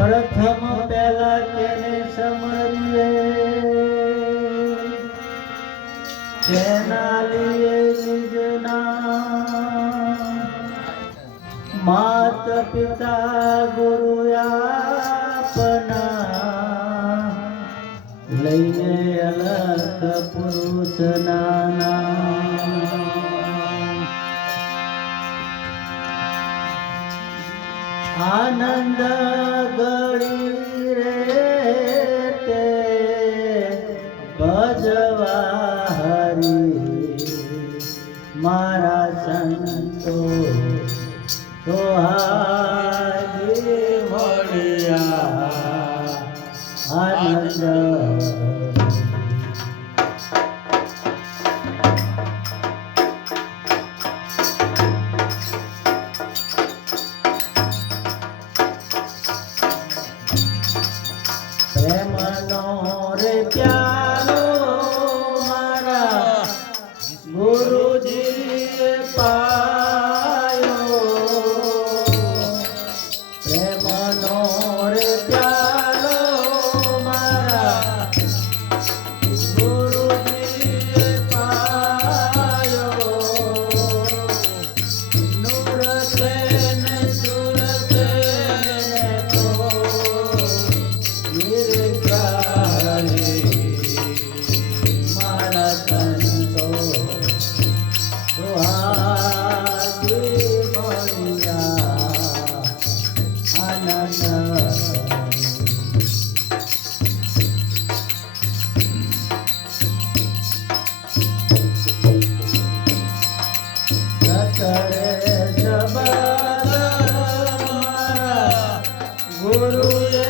પ્રથમ પહેલા તેને સમરીએ, તેના લીએ નિજના માત પિતા ગુરુ આપના, લઈને અલખ પુરુષ નાના. આનંદ ગળી રે તે ભજવા હરી, મારા સંતો તો હાજી મળ્યા આનંદ. પ્રેમનો રે પ્યારો મારા ગુરુજી પાયો, પ્રેમનો રે પ્યારો મારા ગુરુજી પાયો, નૂર કે ને સુર કે તો મારા સંતો તો હાજી મળ્યા આનંદ. ગુરુએ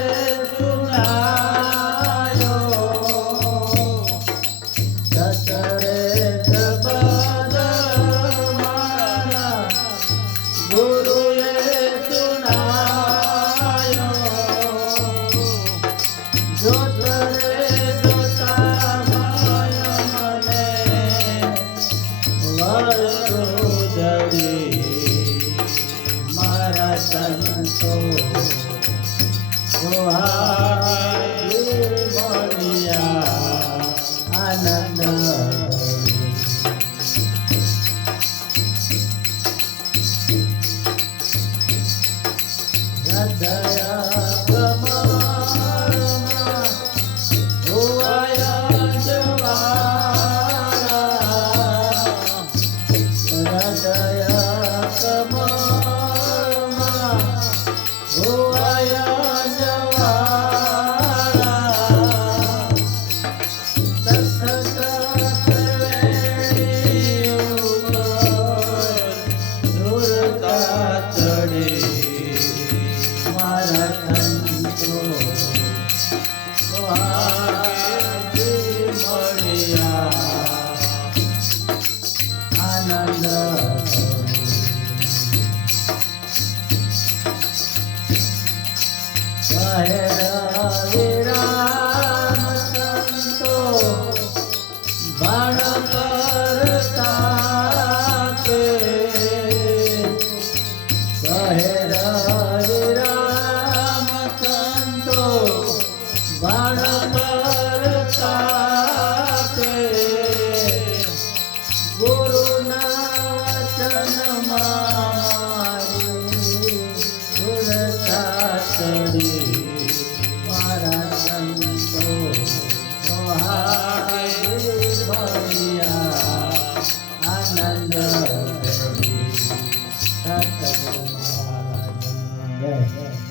મારા સંતો મળ્યા આનંદ. હૃદય કમળમાં હોવાયા જવારા, હૃદય કમળમાં હોવાયા જવારા, સતત ત્રિવેણી ઉપર દુર્ગા ચડે, મારા સંતો હાજી મળ્યા આનંદ. રામ સંતો બાણ કરતા કે, રામ સંતો બાણ કરતા કે, ગુરુના વચનમાં સુરતા ચડી, મારા સંતો હાજી મળ્યા આનંદ. સતગુરુ મહારાજ જય.